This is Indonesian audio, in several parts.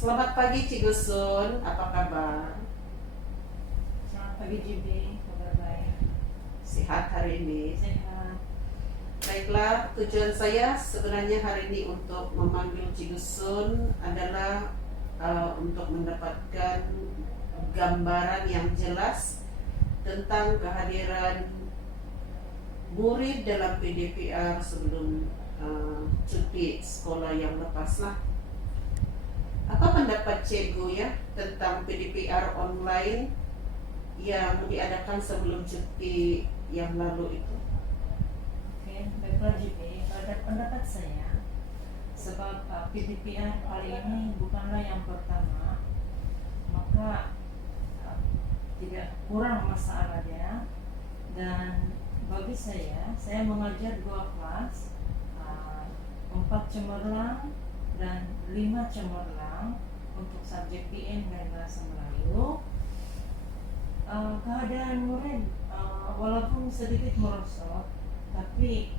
Selamat pagi Cigusun, apa kabar? Selamat pagi JB, kabar baik. Sehat hari ini? Sehat. Baiklah, tujuan saya sebenarnya hari ini untuk memanggil Cigusun adalah untuk mendapatkan gambaran yang jelas tentang kehadiran murid dalam PDPR sebelum cuti sekolah yang lepas lah. Apa pendapat Cikgu ya tentang PDPR online yang diadakan sebelum cuti yang lalu itu? Oke, baiklah JB. Pada pendapat saya, sebab PDPR kali ini bukanlah yang pertama, maka tidak kurang masalahnya. Dan bagi saya mengajar 2 kelas, 4 cemerlang dan 5 cemerlang untuk subjek BM dan bahasa Melayu. Keadaan murid walaupun sedikit merosot, tapi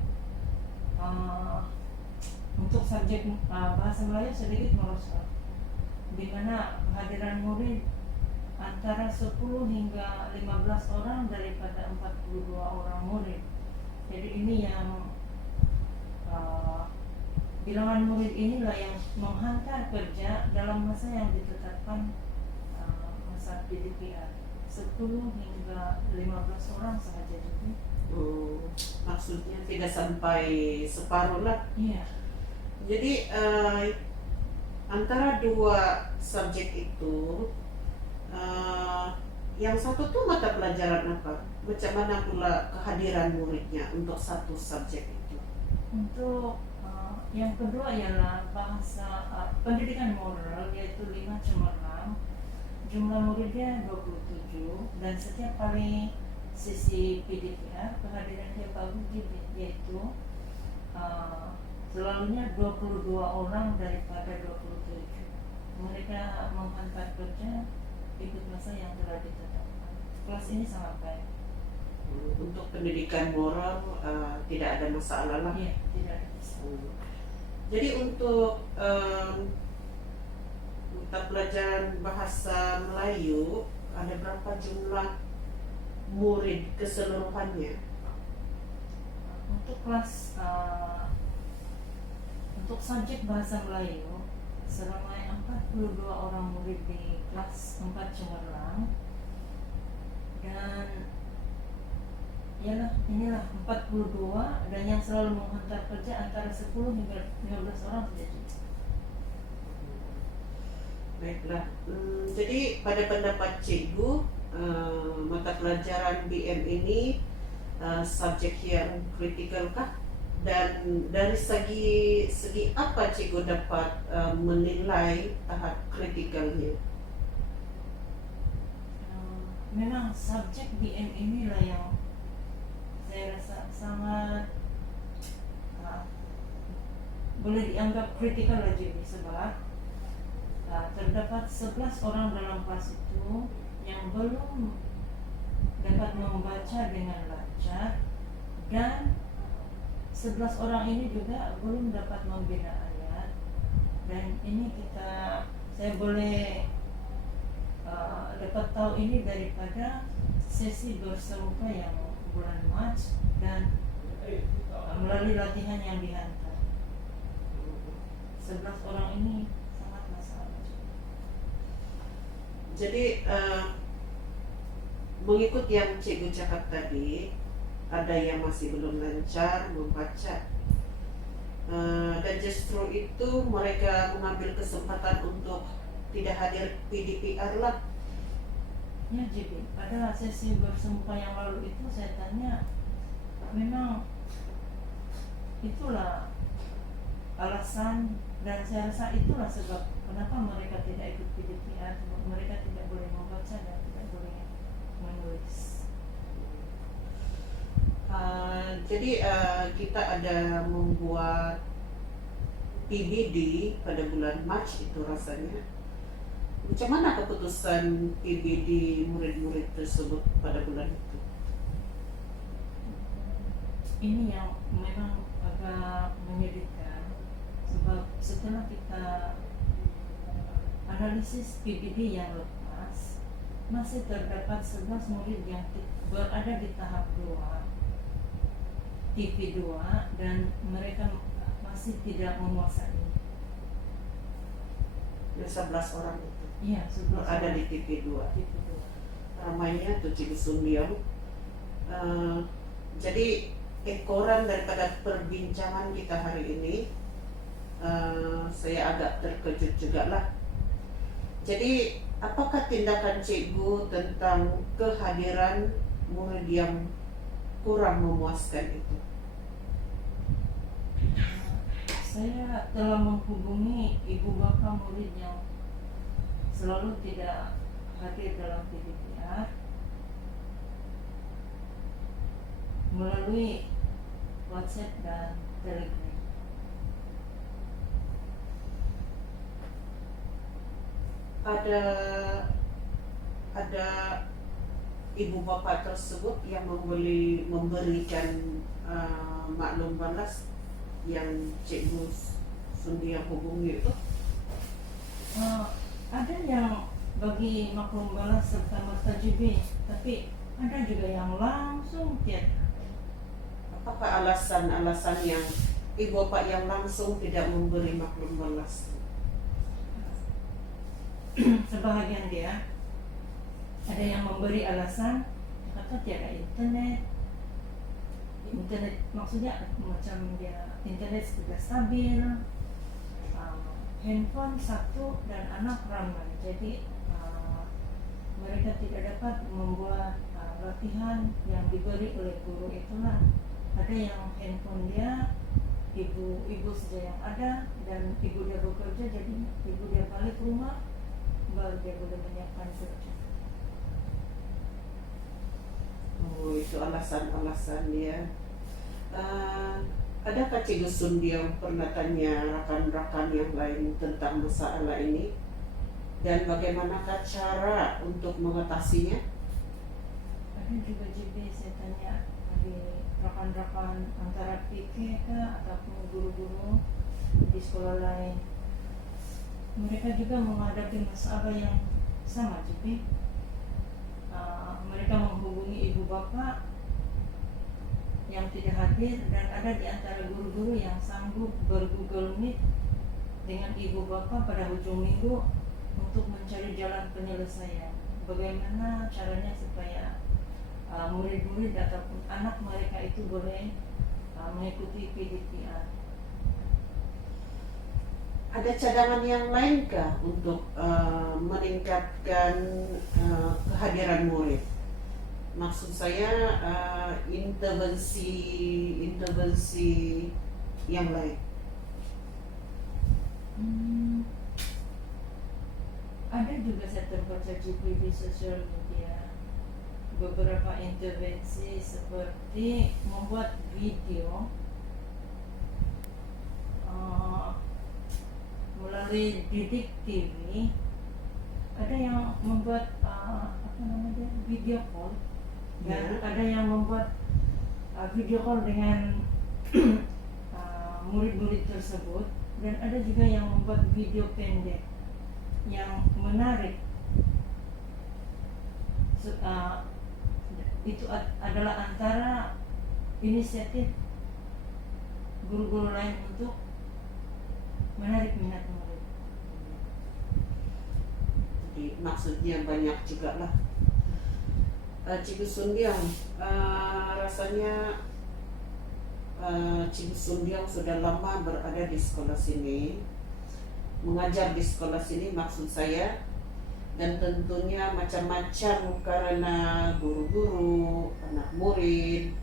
untuk subjek bahasa Melayu sedikit merosot, di mana kehadiran murid antara 10 hingga 15 orang daripada 42 orang murid. Jadi ini yang bilangan murid inilah yang menghantar kerja dalam masa yang ditetapkan, masa PDPR 10 hingga 15 orang sahaja. Maksudnya tidak sampai separuh lah. Iya. Jadi antara 2 subjek itu, yang satu tuh mata pelajaran apa? Macam mana pula kehadiran muridnya untuk satu subjek itu? Untuk yang kedua ialah bahasa pendidikan moral, yaitu 5 cemerlang. Jumlah muridnya 27 dan setiap kali sesi PDPR kehadiran dia bagus, yaitu selalunya 22 orang daripada 27. Mereka menghantar kerja ikut masa yang telah ditetapkan. Kelas ini sangat baik. Untuk pendidikan moral tidak ada masalah lah. Iya, tidak ada masalah. Jadi untuk mata pelajaran bahasa Melayu ada berapa jumlah murid keseluruhannya? Untuk kelas untuk subjek bahasa Melayu seramai 42 orang murid di kelas 4 cemerlang, dan inilah 42, dan yang selalu menghantar kerja antara 10 hingga 15 orang saja. Baiklah, jadi pada pendapat Cikgu, mata pelajaran BM ini subjek yang kritikal kah? Dan dari segi apa Cikgu dapat menilai tahap kritikalnya? Memang subjek BM inilah yang saya rasa sangat boleh dianggap kritikal aja, sebab terdapat 11 orang dalam kelas itu yang belum dapat membaca dengan lancar, dan 11 orang ini juga belum dapat membina ayat. Dan ini saya boleh dapat tahu ini daripada sesi bersemuka yang bulan Maret dan melalui latihan yang dihantar. 11 orang ini sangat masalah. Jadi mengikut yang Cikgu cakap tadi, ada yang masih belum lancar membaca, dan justru itu mereka mengambil kesempatan untuk tidak hadir PDPR lah. Ya, jadi pada sesi bersemuka yang lalu itu saya tanya, memang itulah alasan, dan saya rasa itulah sebab kenapa mereka tidak ikut PDPR. Mereka tidak boleh membaca dan tidak boleh menulis. Jadi kita ada membuat PBD pada bulan Maret itu rasanya. Macam mana keputusan PBD murid-murid tersebut pada bulan itu? Ini yang memang agak menyedihkan, sebab setelah kita analisis PBB yang lepas, masih terdapat 11 murid yang berada di tahap 2 TV2 dan mereka masih tidak menguasai. 11 orang itu Iya, 11 ada orang di TV2. TV2. Namanya tuh Cigusundiong. Jadi ekoran daripada perbincangan kita hari ini, saya agak terkejut juga lah. Jadi apakah tindakan cikgu tentang kehadiran murid yang kurang memuaskan itu? Saya telah menghubungi ibu bapak murid yang selalu tidak hadir dalam PDPR melalui WhatsApp dan Telegram. Ada ibu bapak tersebut yang memberikan maklum balas yang Cikgu Sundi yang hubungi itu? Ada yang bagi maklum balas serta mustajibin, tapi ada juga yang langsung tiada. Apakah alasan-alasan yang ibu bapak yang langsung tidak memberi maklum balas? Sebahagian dia ada yang memberi alasan kata tiada internet maksudnya macam dia internet tidak stabil, handphone satu dan anak ramai, jadi mereka tidak dapat membuat latihan yang diberi oleh guru. Itulah ada yang handphone dia ibu saja yang ada dan ibu dia bekerja, jadi ibu dia balik rumah baru dia boleh menyiapkan kerja. Oh, itu alasan-alasan dia. Adakah Cikgu Sundi yang pernah tanya rakan-rakan yang lain tentang masalah ini dan bagaimanakah cara untuk mengatasinya? Ada juga saya tanya di rakan-rakan antara PK ataupun guru-guru di sekolah lain. Mereka juga menghadapi masalah yang sama, jadi mereka menghubungi ibu bapak yang tidak hadir, dan ada di antara guru-guru yang sanggup ber-Google Meet dengan ibu bapak pada ujung minggu untuk mencari jalan penyelesaian. Bagaimana caranya supaya murid-murid ataupun anak mereka itu boleh mengikuti PDPR. Ada cadangan yang lainkah untuk meningkatkan kehadiran murid? Maksud saya intervensi yang lain. Ada juga saya terbaca juga di sosial media beberapa intervensi seperti membuat video melalui Didik TV. Ada yang membuat video call, dan ada yang membuat video call dengan murid-murid tersebut, dan ada juga yang membuat video pendek yang menarik. Itu adalah antara inisiatif guru-guru lain untuk menarik minat murid. Jadi maksudnya banyak juga lah. Cikgu Sundiang, rasanya Cikgu Sundiang sudah lama berada di sekolah sini, mengajar di sekolah sini maksud saya, dan tentunya macam-macam karena guru-guru, anak murid,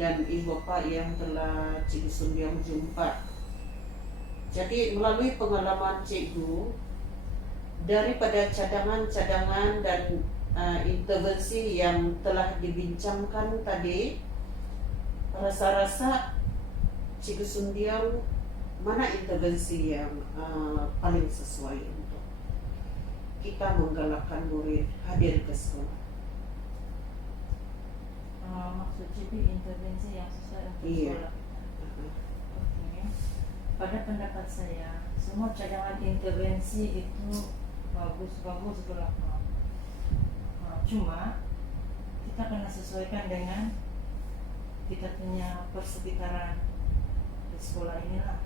dan ibu bapak yang telah Cikgu Sundiang jumpa. Jadi melalui pengalaman cikgu, daripada cadangan-cadangan dan intervensi yang telah dibincangkan tadi, rasa-rasa Cikgu Sundiang mana intervensi yang paling sesuai untuk kita menggalakkan murid hadir ke sekolah? Maksud jadi intervensi yang sesuai untuk sekolah. pada pendapat saya semua cadangan intervensi itu bagus-bagus berapa. Cuma kita kena sesuaikan dengan kita punya persekitaran di sekolah inilah.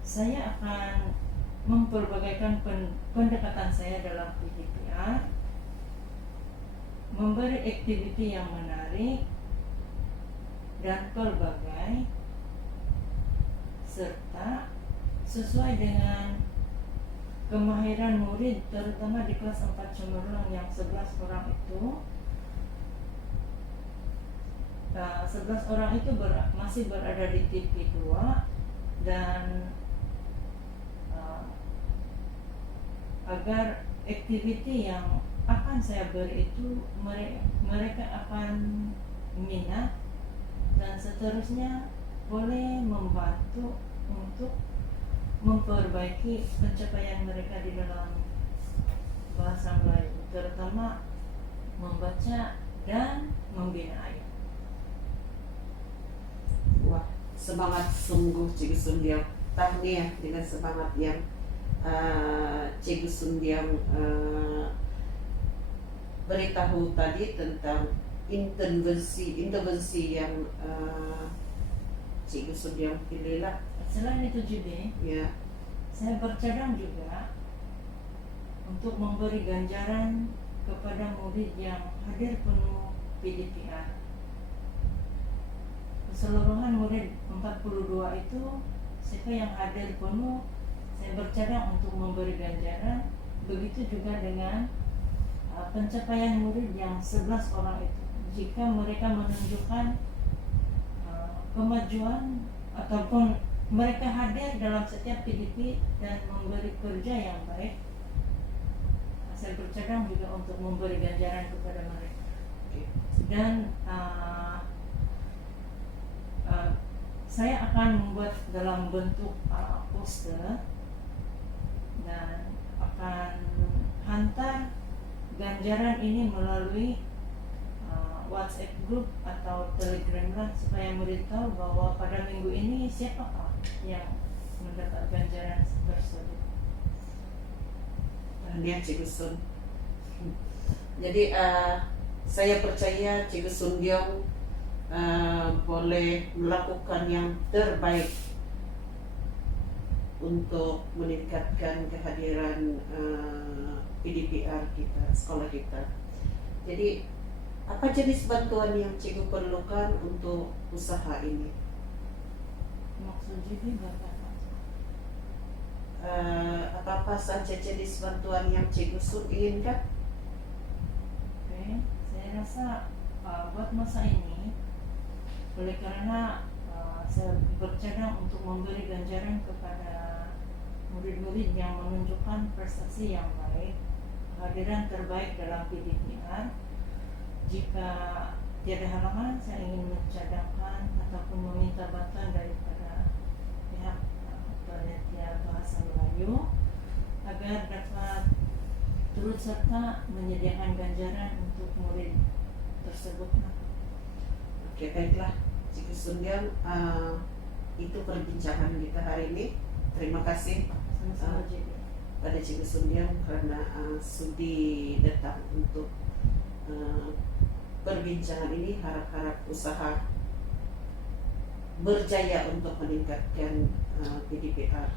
Saya akan memperbagaikan pendekatan saya dalam PDPR, memberi aktiviti yang menarik dan pelbagai, serta sesuai dengan kemahiran murid, terutama di kelas 4 cemerlang yang 11 orang itu. 11 orang itu masih berada di TV 2 dan agar aktiviti yang akan saya beri itu mereka akan minat dan seterusnya boleh membantu untuk memperbaiki pencapaian mereka di dalam bahasa Melayu, terutama membaca dan membina ayat. Wah, semangat sungguh Cikgu Sundiang. Tahniah dengan semangat yang Cikgu Sundiang beritahu tadi tentang intervensi yang Cikgu Sundiang pilihlah. Selain itu juga, Ya, saya bercadang juga untuk memberi ganjaran kepada murid yang hadir penuh PDPR. Keseluruhan murid 42 itu, siapa yang hadir penuh, saya bercadang untuk memberi ganjaran. Begitu juga dengan pencapaian murid yang 11 orang itu. Jika mereka menunjukkan kemajuan ataupun mereka hadir dalam setiap PDP dan memberi kerja yang baik, saya bercadang juga untuk memberi ganjaran kepada mereka. Dan saya akan membuat dalam bentuk poster dan akan hantar ganjaran ini melalui WhatsApp group atau Telegram lah, supaya murid tahu bahwa pada minggu ini siapakah yang mendapat ganjaran tersebut. tahniah Cikgu Sun. Jadi saya percaya Cikgu Sundiang boleh melakukan yang terbaik untuk meningkatkan kehadiran PDPR kita, sekolah kita. Jadi apa jenis bantuan yang Cikgu perlukan untuk usaha ini? Maksud juga Bapak? Apa saja jenis bantuan yang Cikgu Sun inginkan? Oke, saya rasa buat masa ini, oleh karena saya bercadang untuk memberi ganjaran kepada murid-murid yang menunjukkan prestasi yang baik, kehadiran terbaik dalam PDPR. Jika tiada halangan, saya ingin mencadangkan ataupun meminta bantuan daripada pihak panitia bahasa Melayu agar dapat turut serta menyediakan ganjaran untuk murid tersebut. Oke, baiklah Cikgu Sundiang, itu perbincangan kita hari ini. Terima kasih Sama-sama jadi. pada Cikgu Sundiang karena sudi datang untuk perbincangan ini. Harap-harap usaha berjaya untuk meningkatkan PDPR.